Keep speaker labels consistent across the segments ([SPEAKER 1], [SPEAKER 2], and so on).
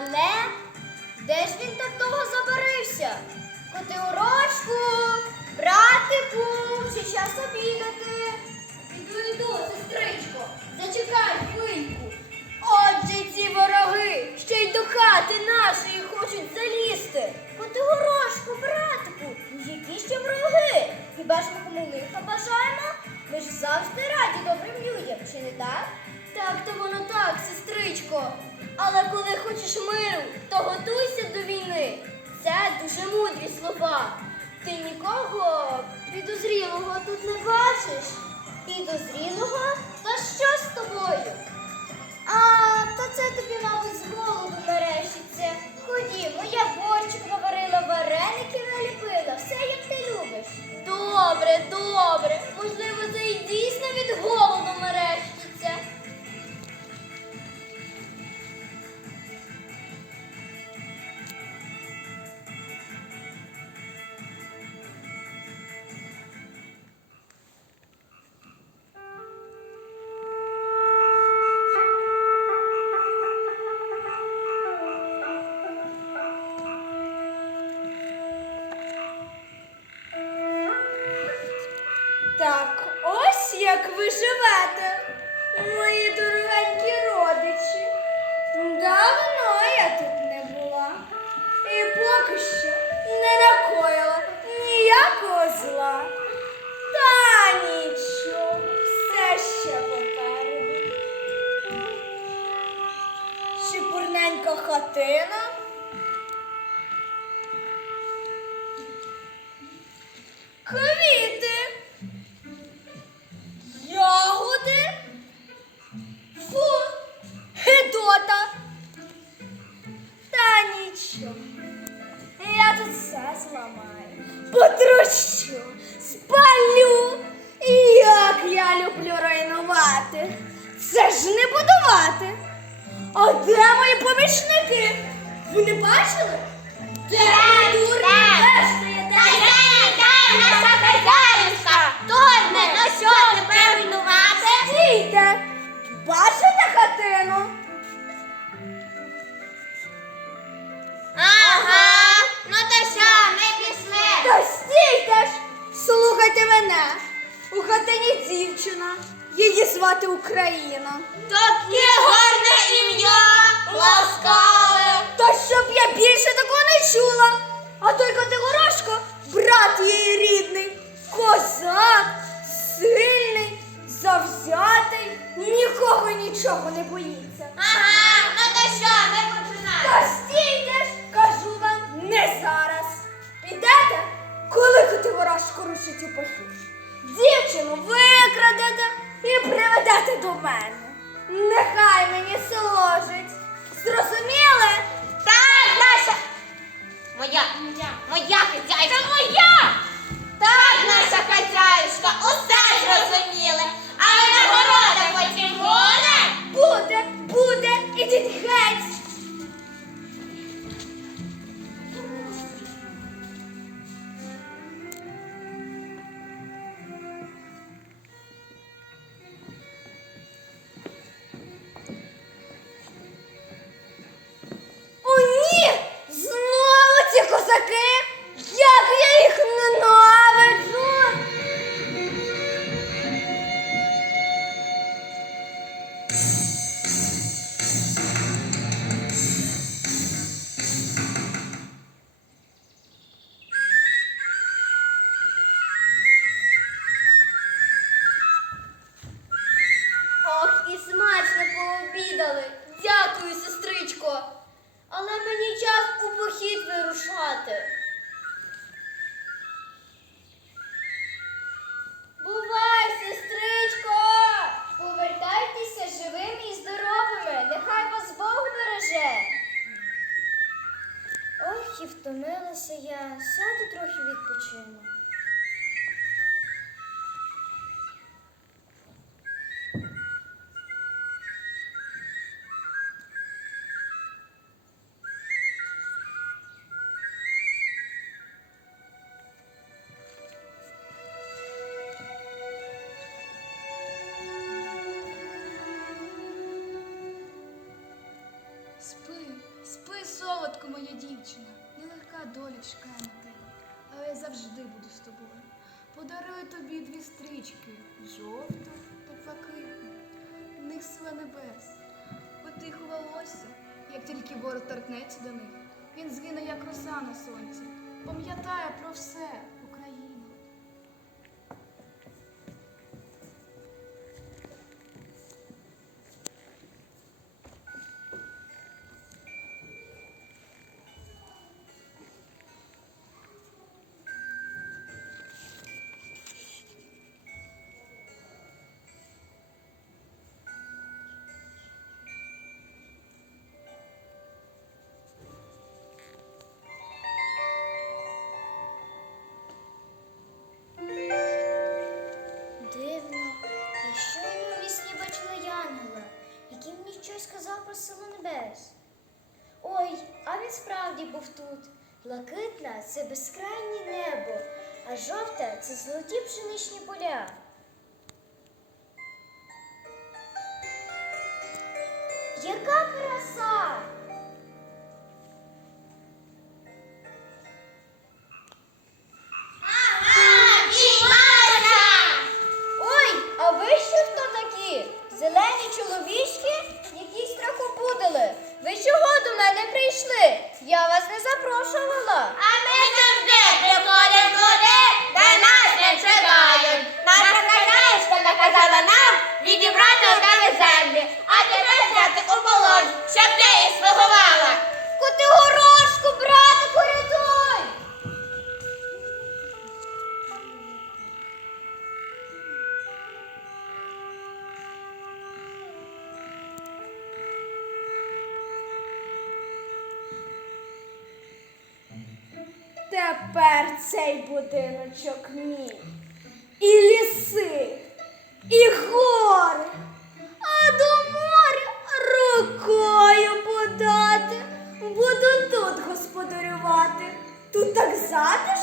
[SPEAKER 1] мене? Де ж він так довго забарився? Котигорошку, братику, чи час обідати? Іду, іду, сестричко, зачекай хвильку. Отже ці вороги ще й до хати нашої хочуть залізти. Котигорошку, братику, ну які ще вороги? Хіба ж ми кому лиха бажаємо? Ми ж завжди раді добрим людям, чи не так? Так, то воно так, сестричко. Але коли хочеш миру, то готуйся до війни. Це дуже мудрі слова. Ти нікого підозрілого тут не бачиш. Підозрілого? Та що з тобою? А, то це тобі, мабуть, з голоду мерещиться. Ходімо, я борчик наварила, вареники наліпила, все як ти любиш. Добре, добре. Можливо,
[SPEAKER 2] Так, ось як ви живете, мої дорогенькі родичі. Давно я тут не була. І поки що не накоїла ніякого зла. Та нічого, все ще попереду. Шипурненька хатина. Квіти. Нічого не боїться.
[SPEAKER 3] Моя
[SPEAKER 4] дівчина, нелегка доля чекає на тебе, але я завжди буду з тобою. Подарую тобі дві стрічки жовту та блакитну. В них сила небес. От їх волосся, як тільки ворог торкнеться до них, він згине, як роса на сонці. Пам'ятає про все,
[SPEAKER 1] справді був тут. Блакитна це безкрайнє небо, а жовта це золоті пшеничні поля.
[SPEAKER 3] Тепер
[SPEAKER 2] цей будиночок мій. І ліси, і гори, а до моря рукою подати. Буду тут господарювати. Тут так затишно.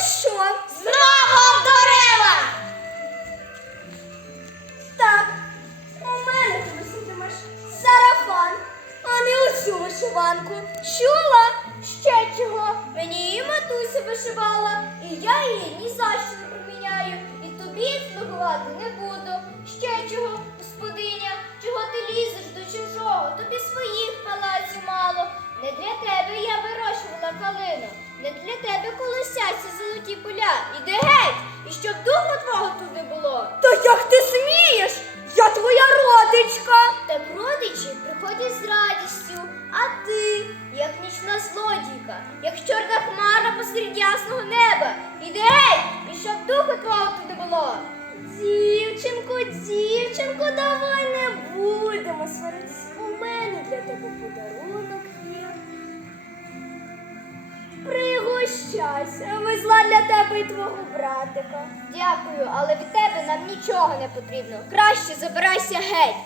[SPEAKER 2] Що?
[SPEAKER 3] Знову обдурила!
[SPEAKER 2] Так, у мене ти виситимеш сарафан, а не оцю вишиванку. Чула? Ще чого?
[SPEAKER 1] Мені її матуся вишивала, і я її ні за що не проміняю. І тобі слугувати не буду. Ще чого, господиня, чого ти лізеш до чужого? Тобі своїх палаців мало. Не для тебе я вирощувала поля. Іди геть, і щоб духу твого тут не було.
[SPEAKER 2] Та як ти смієш? Я твоя родичка.
[SPEAKER 1] Так родичі приходять з радістю, а ти, як нічна злодійка, як чорна хмара посеред ясного неба. Іди геть, і щоб духу твого тут не було.
[SPEAKER 2] Дівчинко, дівчинко, давай не будемо сваритися. У мене для тебе подарунок Пригощайся, везла для тебе і твого братика.
[SPEAKER 1] Дякую, але від тебе нам нічого не потрібно. Краще забирайся геть.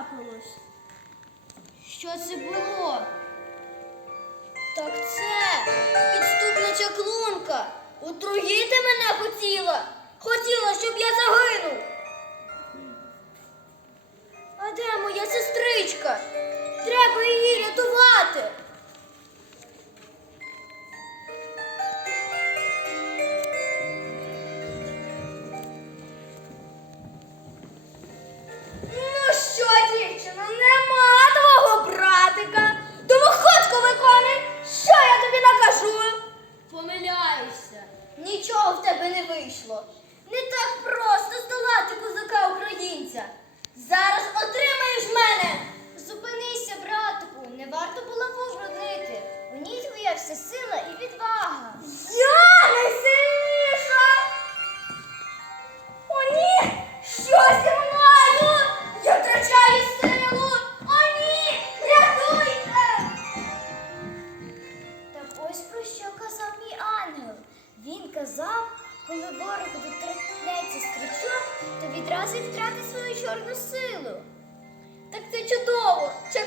[SPEAKER 1] Трапилось? Що це було? Так це підступна чаклунка. Отруїти мене хотіла. Хотіла, щоб я загинув. А де моя сестричка? Треба її рятувати.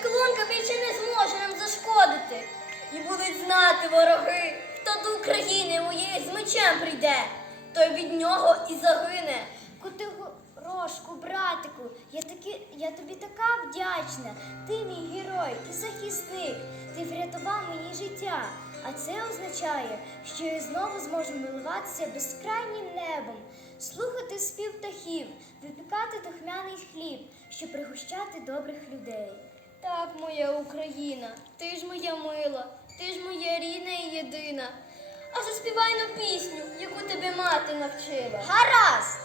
[SPEAKER 1] Чаклунка більше не зможе нам зашкодити. І будуть знати вороги, хто до України моєї з мечем прийде, той від нього і загине. Котигорошку, братику, я, таки, я тобі така вдячна. Ти мій герой і захисник. Ти врятував мені життя. А це означає, що я знову зможу милуватися безкрайнім небом, слухати спів птахів, випікати духмяний хліб, щоб пригощати добрих людей. Так, моя Україна, ти ж моя мила, ти ж моя рідна і єдина. А заспівай на пісню, яку тебе мати навчила. Гаразд!